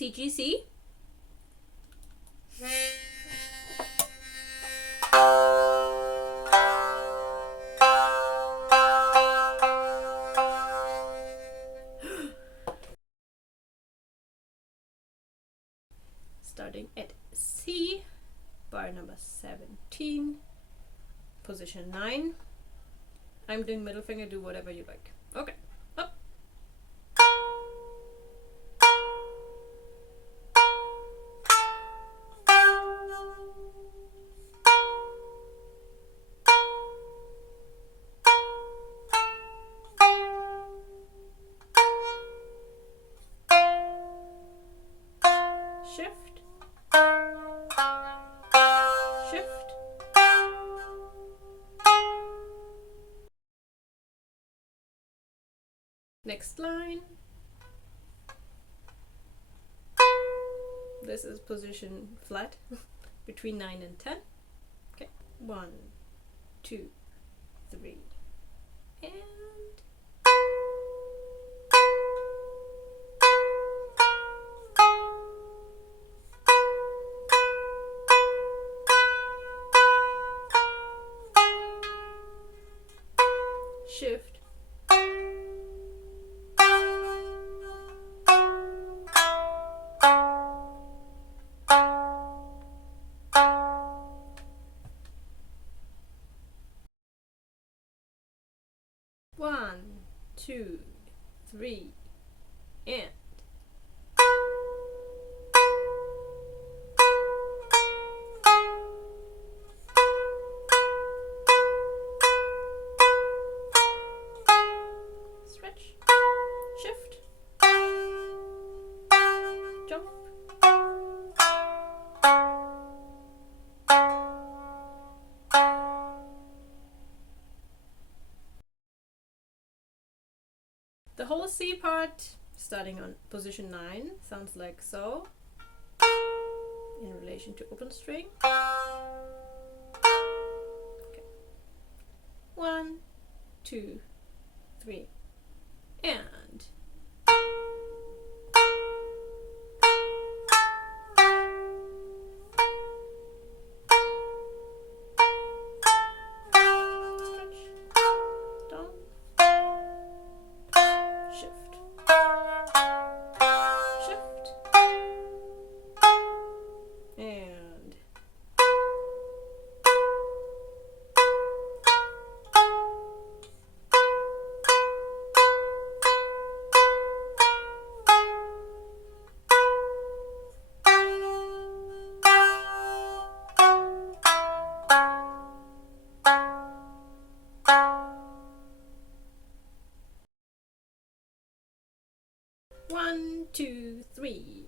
CGC. Starting at C, bar number 17, position 9. I'm doing middle finger, do whatever you like. Okay, up. Shift. Shift. Next line. This is position flat between 9 and 10. Okay, 1, 2, 3, and shift. One, 2, 3, and stretch, shift, jump, the whole C part, starting on position 9, sounds like so, in relation to open string. Okay. 1, 2, 3, and stretch, down, shift, shift, and one, two, three.